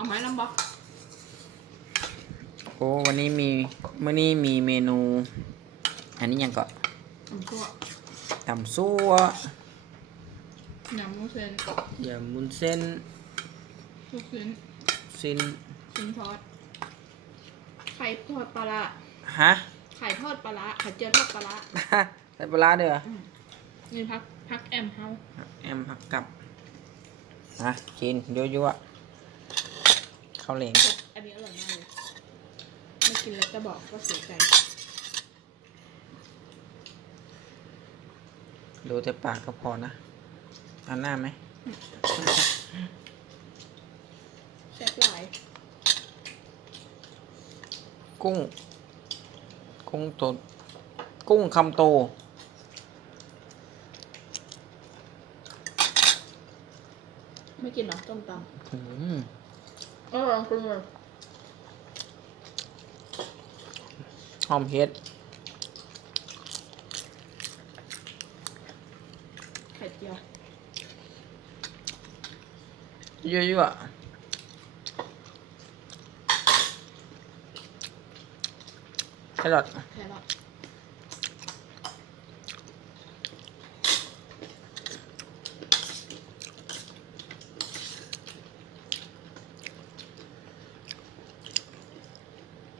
เอาไม้ลำบอกโอ้วันนี้มีมื่อนี้มีเมนู อันนี้ยังก็ทำตัวตำซั่วยำมุ้งเส้นยำมุนเส้นลูกชิ้นซินชิ้นทอด ไข่ทอดปลาร้าฮะ ไข่ทอดปลาร้าไข่เจียวทอดปลาร้าใส่ปลาร้าด้วยเหรอนี่พักพักแอมเฮาแอมผักกับนะกินยั่วๆ ข้าวเหลงอันนี้อร่อยมากเลยไม่กินแล้วจะบอกว่าเสียใจดูแต่ปากก็พอนะเอาหน้าไหมแซ่บหลายกุ้ง กุ้งโตกุ้งคำโตไม่กินเหรอต้มต อืมำเออลองกินเลยหอมเฮ็ดไข่เจียวยั่วๆแครอทแครอท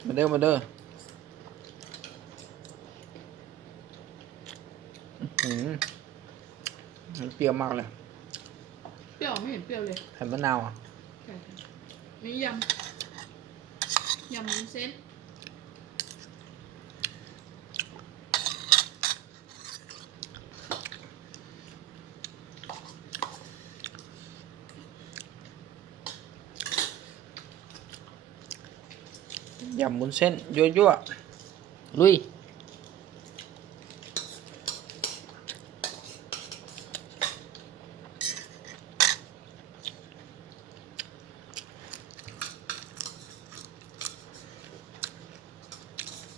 มาเด้อมาเด้ออื้อหือมันเปรี้ยวมากเลยเปรี้ยวไม่เห็นเปรี้ยวเลยไข่มะนาวอะใช่ค่ะนี่ยำยำวุ้นเส้น ยำมุนเส้นยั่วๆลุย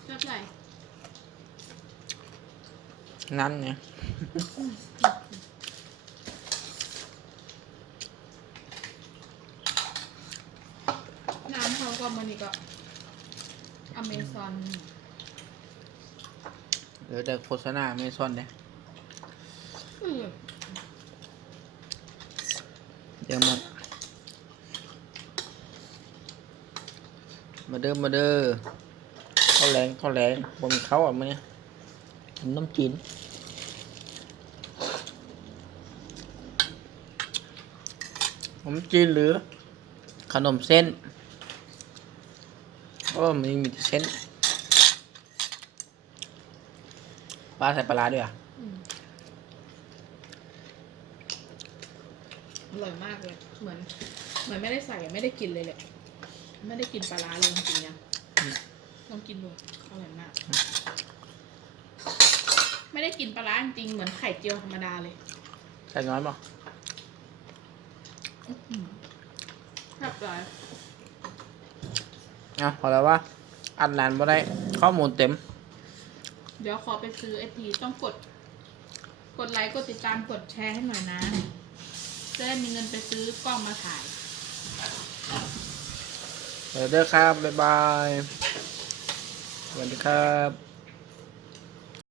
แซ่บไหลนั่นเนี่ย น้ำเขาก็มันนี่ก็ อเมซอนเหลือแต่โฆษณาไม่ซ่อนเลยอือเดี๋ยวหมดมาเด้อมาเด้อข้าวแรงข้าวแรงบนเขาอะมันเนี่ยกินน้ำจีนขนมจีนหรือขนมเส้น โอ้มันมีแต่เส้นปลาใส่ปลาร้าด้วยอะอืมอร่อยมากเลย เหมือนเหมือนไม่ได้ใส่ไม่ได้กินเลยแหละ ไม่ได้กินปลาร้าเลยจริงๆนะลองกินดูอร่อยมาก ไม่ได้กินปลาร้าจริงๆเหมือนไข่เจียวธรรมดาเลยใส่น้อยป่ะอืมแซ่บหลายอะพอแล้วว่า อัดนานมาได้ ข้อมูลเต็ม เดี๋ยวขอไปซื้อไอทีต้องกด กดไลค์ กดติดตาม กดแชร์ให้หน่อยนะ จะได้มีเงินไปซื้อกล้องมาถ่าย เดี๋ยวเด้อครับ บ๊ายบาย สวัสดีครับ